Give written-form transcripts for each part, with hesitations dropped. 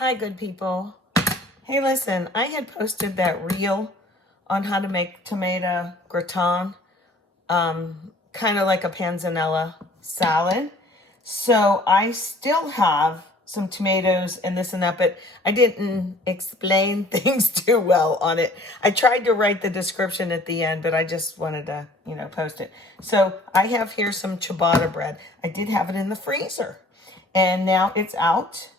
Hi, good people. Hey, listen, I had posted that reel on how to make tomato gratin, kind of like a panzanella salad. So I still have some tomatoes and this and that, but I didn't explain things too well on it. I tried to write the description at the end, but I just wanted to, post it. So I have here some ciabatta bread. I did have it in the freezer, and now it's out,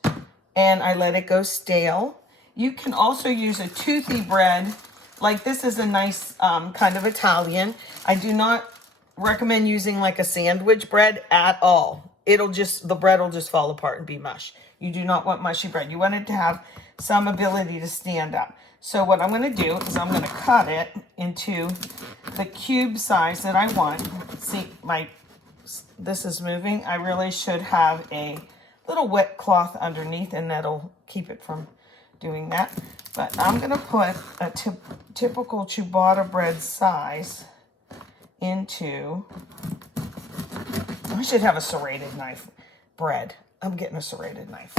and I let it go stale. You can also use a toothy bread. Like this is a nice kind of Italian. I do not recommend using like a sandwich bread at all. The bread will just fall apart and be mush. You do not want mushy bread. You want it to have some ability to stand up. So what I'm going to do is I'm going to cut it into the cube size that I want. See, this is moving. I really should have a little wet cloth underneath, and that'll keep it from doing that. But I'm going to put a typical ciabatta bread size into... I should have a serrated knife. Bread. I'm getting a serrated knife.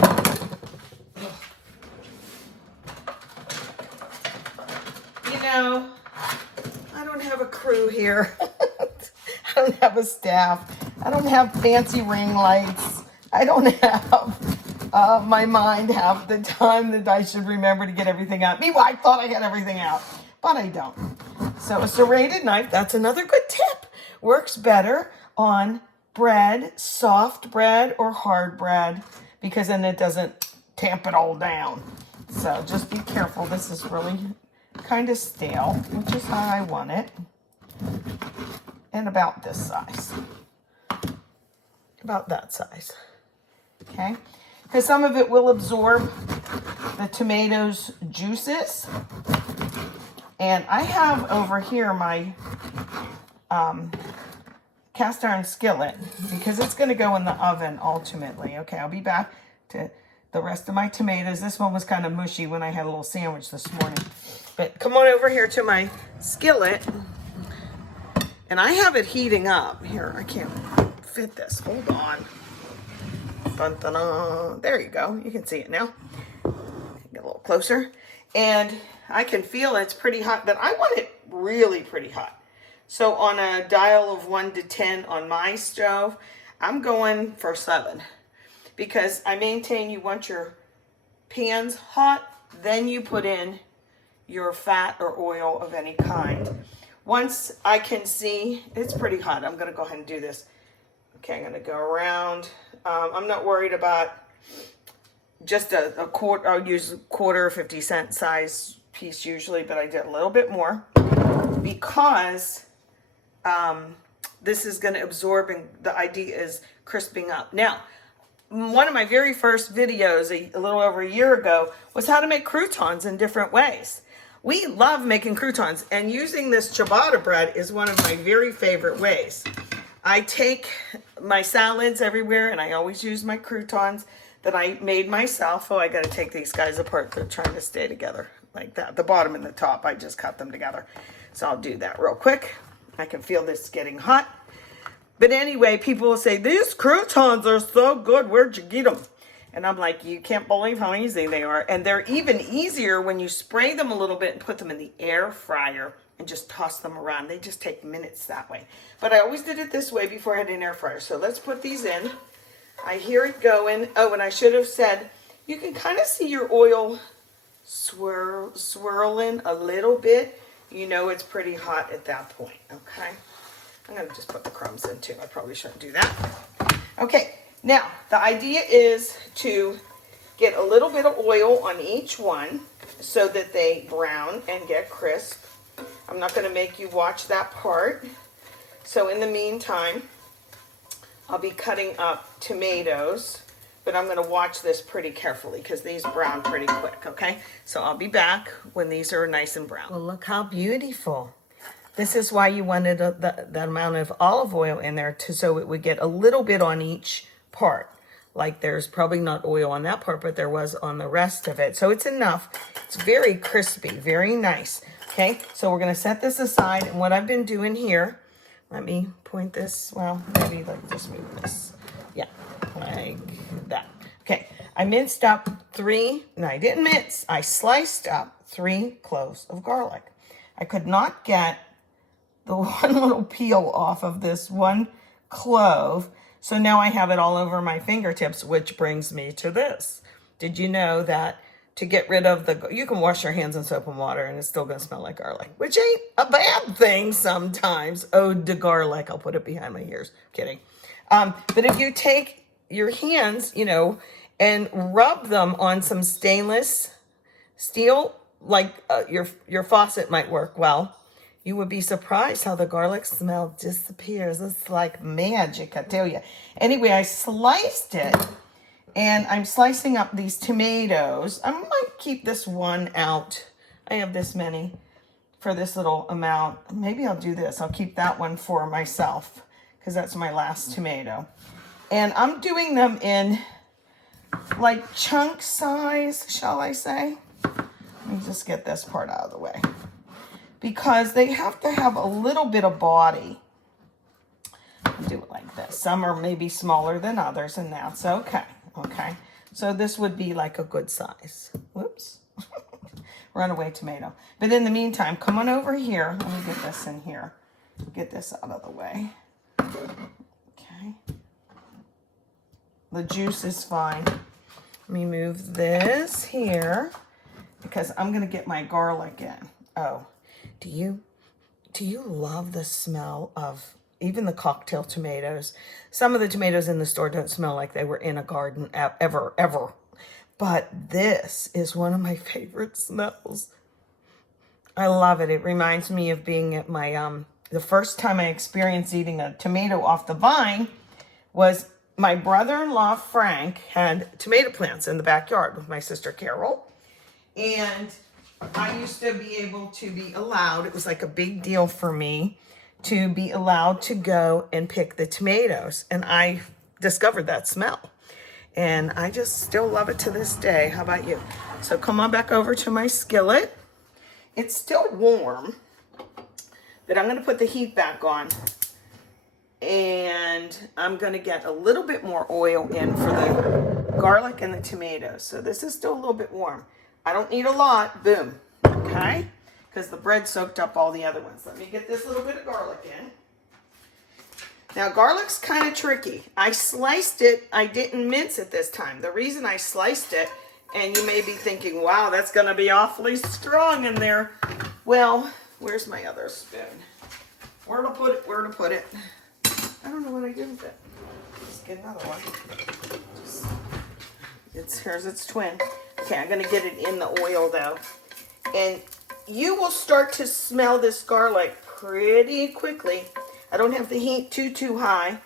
I don't have a crew here. I don't have a staff. I don't have fancy ring lights. I don't have my mind half the time that I should remember to get everything out. Meanwhile, I thought I had everything out, but I don't. So a serrated knife, that's another good tip. Works better on bread, soft bread or hard bread, because then it doesn't tamp it all down. So just be careful. This is really kind of stale, which is how I want it. And about this size. About that size. Okay? Because some of it will absorb the tomatoes' juices. And I have over here my cast iron skillet, because it's going to go in the oven ultimately. Okay, I'll be back to the rest of my tomatoes. This one was kind of mushy when I had a little sandwich this morning. But come on over here to my skillet. And I have it heating up. Here, I can't fit this. Hold on. Dun, dun, dun. There you go. You can see it now. Get a little closer. And I can feel it's pretty hot, but I want it really pretty hot. So on a dial of 1 to 10 on my stove, I'm going for 7. Because I maintain you want your pans hot, then you put in your fat or oil of any kind. Once I can see it's pretty hot, I'm going to go ahead and do this. Okay, I'm going to go around. I'm not worried about just a quarter. I'll use a quarter, 50-cent size piece usually, but I did a little bit more because this is going to absorb, and the idea is crisping up. Now, one of my very first videos a little over a year ago was how to make croutons in different ways. We love making croutons, and using this ciabatta bread is one of my very favorite ways. I take my salads everywhere, and I always use my croutons that I made myself. Oh, I got to take these guys apart. They're trying to stay together like that. The bottom and the top, I just cut them together. So I'll do that real quick. I can feel this getting hot. But anyway, people will say, these croutons are so good. Where'd you get them? And I'm like, you can't believe how easy they are. And they're even easier when you spray them a little bit and put them in the air fryer and just toss them around. They just take minutes that way. But I always did it this way before I had an air fryer. So let's put these in. I hear it going. Oh, and I should have said, you can kind of see your oil swirling a little bit. You know it's pretty hot at that point, okay? I'm going to just put the crumbs in too. I probably shouldn't do that. Okay, now the idea is to get a little bit of oil on each one so that they brown and get crisp. I'm not going to make you watch that part. So in the meantime, I'll be cutting up tomatoes, but I'm going to watch this pretty carefully because these brown pretty quick, okay? So I'll be back when these are nice and brown. Well, look how beautiful. This is why you wanted the amount of olive oil in there, so it would get a little bit on each part. Like there's probably not oil on that part, but there was on the rest of it. So it's enough. It's very crispy, very nice. Okay, so we're going to set this aside. And what I've been doing here, let me point this. Well, maybe let's just move this. Yeah, like that. Okay, I minced up I didn't mince, I sliced up 3 cloves of garlic. I could not get the one little peel off of this one clove, so now I have it all over my fingertips, which brings me to this. Did you know that to get rid of you can wash your hands in soap and water and it's still gonna smell like garlic, which ain't a bad thing sometimes. Ode to garlic, I'll put it behind my ears, kidding. But if you take your hands, and rub them on some stainless steel, like your faucet might work well, you would be surprised how the garlic smell disappears. It's like magic, I tell you. Anyway, I sliced it, and I'm slicing up these tomatoes. I might keep this one out. I have this many for this little amount. Maybe I'll do this. I'll keep that one for myself because that's my last tomato. And I'm doing them in like chunk size, shall I say? Let me just get this part out of the way. Because they have to have a little bit of body. I'll do it like this. Some are maybe smaller than others, and that's okay. Okay, so this would be like a good size. Whoops. Runaway tomato. But in the meantime, come on over here. Let me get this in here. Get this out of the way. Okay. The juice is fine. Let me move this here because I'm going to get my garlic in. Oh, do you love the smell of even the cocktail tomatoes? Some of the tomatoes in the store don't smell like they were in a garden ever. But this is one of my favorite smells. I love it. It reminds me of being at my, the first time I experienced eating a tomato off the vine was my brother-in-law, Frank, had tomato plants in the backyard with my sister, Carol. And I used to be able to be allowed, it was like a big deal for me, to be allowed to go and pick the tomatoes. And I discovered that smell. And I just still love it to this day. How about you? So come on back over to my skillet. It's still warm, but I'm going to put the heat back on. And I'm going to get a little bit more oil in for the garlic and the tomatoes. So this is still a little bit warm. I don't need a lot. Boom. Okay? Because the bread soaked up all the other ones. Let me get this little bit of garlic in. Now, garlic's kind of tricky. I sliced it. I didn't mince it this time. The reason I sliced it, and you may be thinking, wow, that's going to be awfully strong in there. Well, where's my other spoon? Where to put it? Where to put it? I don't know what I did with it. Let's get another one. Here's its twin. Okay, I'm going to get it in the oil, though. And you will start to smell this garlic pretty quickly. I don't have the heat too high.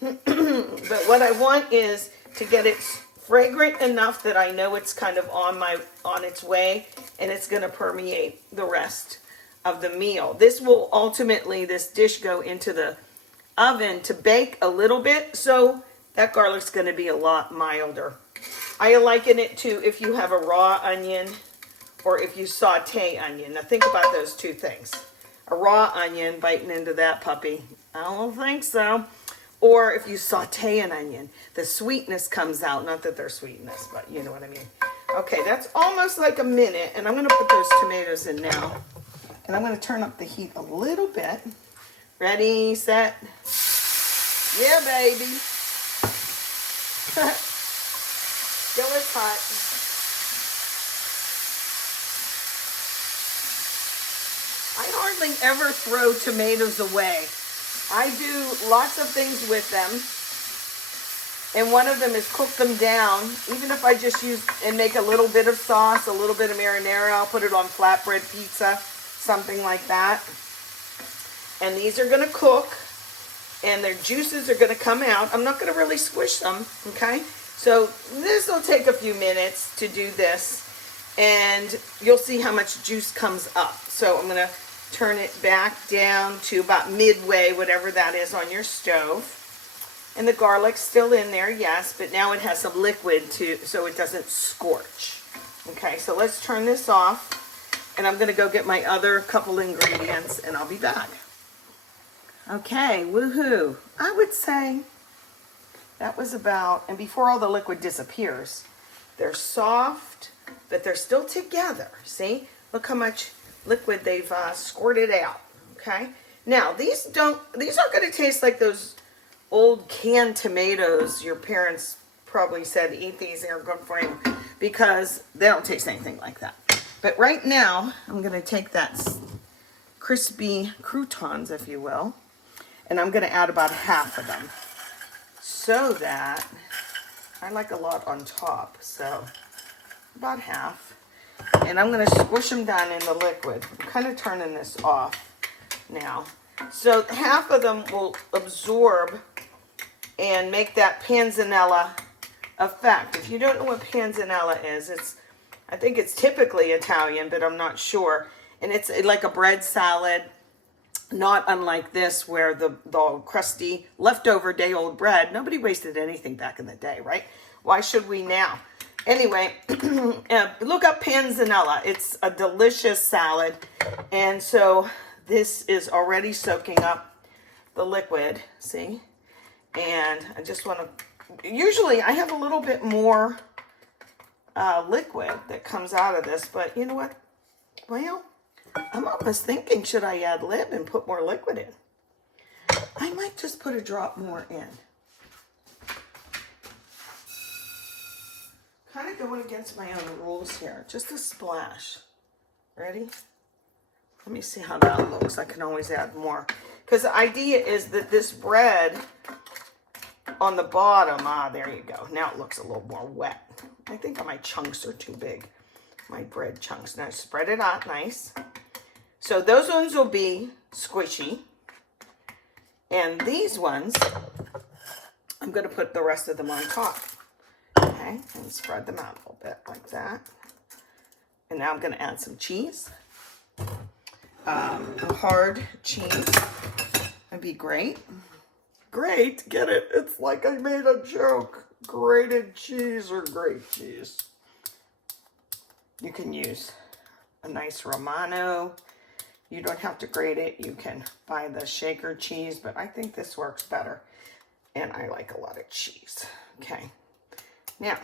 But what I want is to get it fragrant enough that I know it's kind of on its way, and it's going to permeate the rest of the meal. This will ultimately, this dish, go into the oven to bake a little bit, so that garlic's going to be a lot milder. I liken it to if you have a raw onion or if you saute onion. Now think about those two things. A raw onion biting into that puppy, I don't think so. Or if you saute an onion, the sweetness comes out. Not that they're sweetness, but you know what I mean. Okay, that's almost like a minute, and I'm going to put those tomatoes in now. And I'm going to turn up the heat a little bit. Ready, set. Yeah, baby. Skillet's hot. I hardly ever throw tomatoes away. I do lots of things with them. And one of them is cook them down. Even if I just use and make a little bit of sauce, a little bit of marinara, I'll put it on flatbread pizza, something like that. And these are going to cook, and their juices are going to come out. I'm not going to really squish them, okay? So this will take a few minutes to do this, and you'll see how much juice comes up. So I'm going to turn it back down to about midway, whatever that is on your stove. And the garlic's still in there, yes, but now it has some liquid so it doesn't scorch. Okay, so let's turn this off, and I'm going to go get my other couple ingredients, and I'll be back. Okay, woohoo. I would say that was about, and before all the liquid disappears, They're soft, but they're still together. See? Look how much liquid they've squirted out. Okay? Now, these aren't going to taste like those old canned tomatoes your parents probably said, eat these, they're good for you, because they don't taste anything like that. But right now, I'm going to take that crispy croutons, if you will, and I'm going to add about half of them, so that I like a lot on top, so about half. And I'm going to squish them down in the liquid. I'm kind of turning this off now. So half of them will absorb and make that panzanella effect. If you don't know what panzanella is, I think it's typically Italian, but I'm not sure. And it's like a bread salad, not unlike this, where the crusty leftover day-old bread, nobody wasted anything back in the day, right? Why should we now? Anyway, look up panzanella. It's a delicious salad. And so this is already soaking up the liquid, see? And I just want to, usually I have a little bit more liquid that comes out of this, but you know what? Well, I'm almost thinking, should I ad lib and put more liquid in? I might just put a drop more in. Kind of going against my own rules here. Just a splash. Ready? Let me see how that looks. I can always add more. Because the idea is that this bread on the bottom, there you go. Now it looks a little more wet. I think my chunks are too big. My bread chunks. Now spread it out nice. So those ones will be squishy. And these ones, I'm going to put the rest of them on top. Okay, and spread them out a little bit like that. And now I'm going to add some cheese. Hard cheese would be great. Great, get it? It's like I made a joke. Grated cheese or great cheese. You can use a nice Romano. You don't have to grate it. You can buy the shaker cheese, but I think this works better. And I like a lot of cheese. Okay. Now,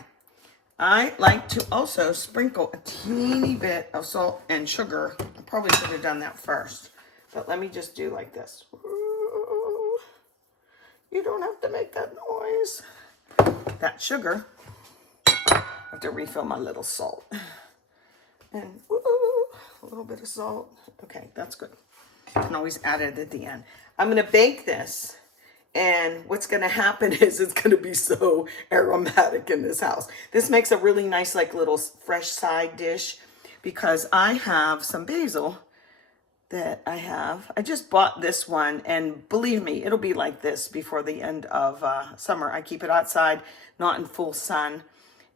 I like to also sprinkle a teeny bit of salt and sugar. I probably should have done that first, but let me just do like this. You don't have to make that noise. That sugar. I have to refill my little salt. And a little bit of salt. Okay, that's good. You can always add it at the end. I'm going to bake this. And what's going to happen is it's going to be so aromatic in this house. This makes a really nice, like, little fresh side dish, because I have some basil that I just bought this one, and believe me, it'll be like this before the end of summer. I keep it outside, not in full sun,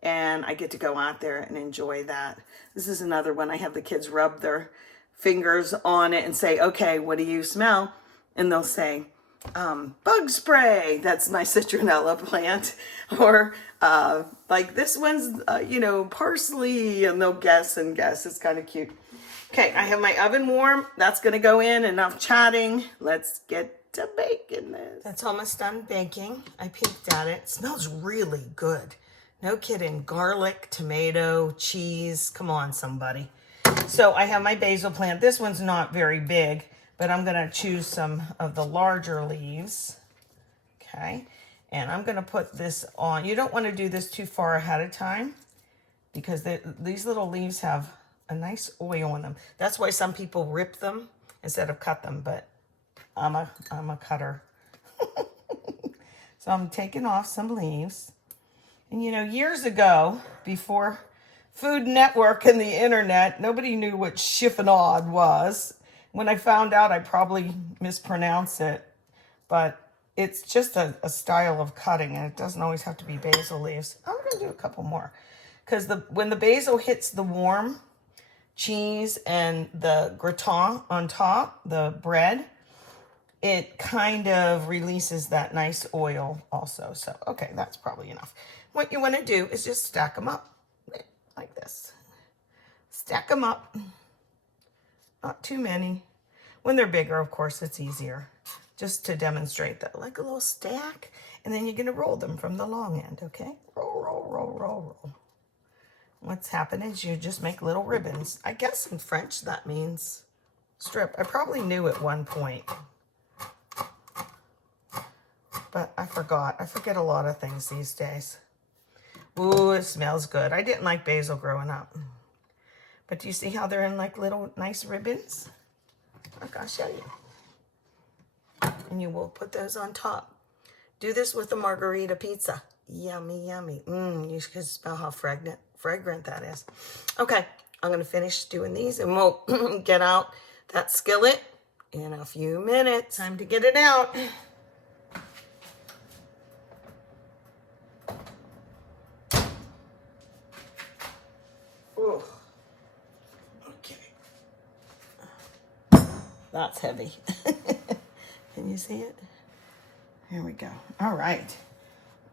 and I get to go out there and enjoy that. This is another one. I have the kids rub their fingers on it and say, okay, what do you smell? And they'll say, bug spray. That's my citronella plant. Or like this one's, parsley, and they'll guess and guess. It's kind of cute. Okay, I have my oven warm. That's going to go in. Enough chatting. Let's get to baking this. That's almost done baking. I peeked at it. It smells really good. No kidding. Garlic, tomato, cheese. Come on, somebody. So I have my basil plant. This one's not very big, but I'm going to choose some of the larger leaves. Okay. And I'm going to put this on. You don't want to do this too far ahead of time, because these little leaves have a nice oil in them. That's why some people rip them instead of cut them, but I'm a cutter. So I'm taking off some leaves. And years ago, before Food Network and the internet, nobody knew what chiffonade was. When I found out, I probably mispronounced it, but it's just a style of cutting, and it doesn't always have to be basil leaves. I'm going to do a couple more, because when the basil hits the warm cheese and the gratin on top, the bread, it kind of releases that nice oil also. So, okay, that's probably enough. What you want to do is just stack them up like this. Stack them up. Not too many. When they're bigger, of course, it's easier. Just to demonstrate that, like a little stack. And then you're going to roll them from the long end, okay? Roll, roll, roll, roll, roll. what's happened is you just make little ribbons. I guess in French that means strip. I probably knew at one point, but I forgot. I forget a lot of things these days. Ooh, it smells good. I didn't like basil growing up. But do you see how they're in like little nice ribbons? Look, I'll show you. And you will put those on top. Do this with a margarita pizza. Yummy, yummy. You can smell how fragrant that is. Okay, I'm going to finish doing these and we'll get out that skillet in a few minutes. Time to get it out. Ooh. Okay. That's heavy. Can you see it? Here we go. All right.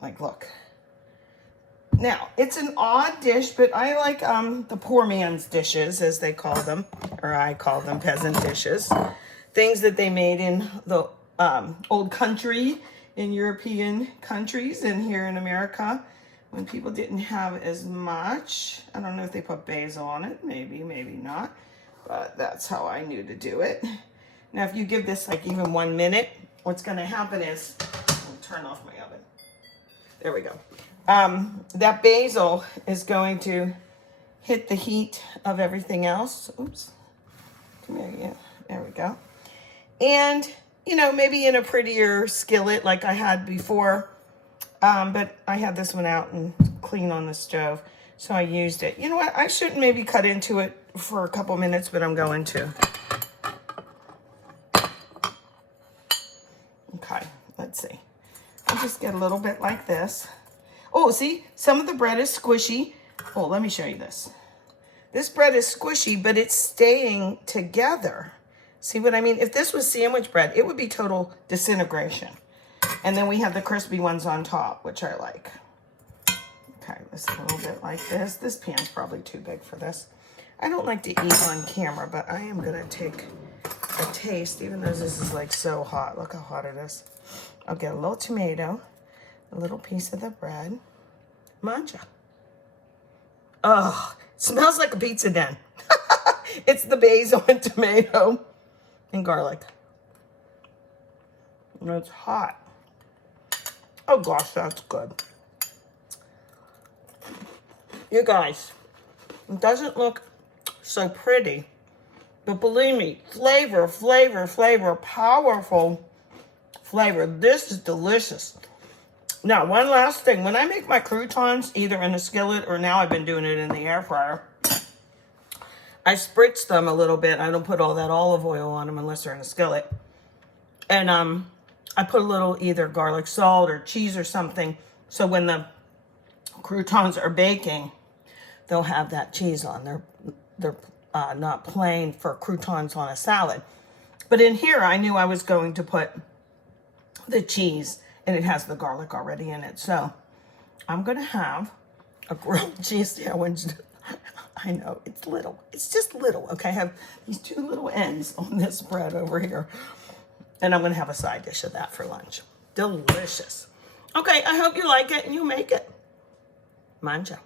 Like, look. Now, it's an odd dish, but I like the poor man's dishes, as they call them, or I call them peasant dishes. Things that they made in the old country, in European countries, and here in America, when people didn't have as much. I don't know if they put basil on it. Maybe, maybe not. But that's how I knew to do it. Now, if you give this like even 1 minute, what's going to happen is, I'll turn off my oven. There we go. That basil is going to hit the heat of everything else. Oops. Come here, yeah. There we go. And, you know, maybe in a prettier skillet like I had before. But I had this one out and clean on the stove, so I used it. You know what? I shouldn't maybe cut into it for a couple minutes, but I'm going to. Okay, let's see. I'll just get a little bit like this. Oh, see, some of the bread is squishy. Oh, let me show you this. This bread is squishy, but it's staying together. See what I mean? If this was sandwich bread, it would be total disintegration. And then we have the crispy ones on top, which I like. Okay, this a little bit like this. This pan's probably too big for this. I don't like to eat on camera, but I am gonna take a taste, even though this is like so hot. Look how hot it is. I'll get a little tomato, a little piece of the bread. Mancha. Oh, it smells like a pizza den. It's the basil and tomato and garlic. And it's hot. Oh gosh, that's good. You guys, it doesn't look so pretty, but believe me, flavor, flavor, flavor, powerful flavor. This is delicious. Now, one last thing. When I make my croutons, either in a skillet or now I've been doing it in the air fryer, I spritz them a little bit. I don't put all that olive oil on them unless they're in a skillet. And I put a little either garlic salt or cheese or something, so when the croutons are baking, they'll have that cheese on. They're not plain for croutons on a salad. But in here, I knew I was going to put the cheese, and it has the garlic already in it. So I'm going to have a grilled cheese sandwich. I know, it's little. It's just little, okay? I have these two little ends on this bread over here. And I'm going to have a side dish of that for lunch. Delicious. Okay, I hope you like it and you make it. Manja.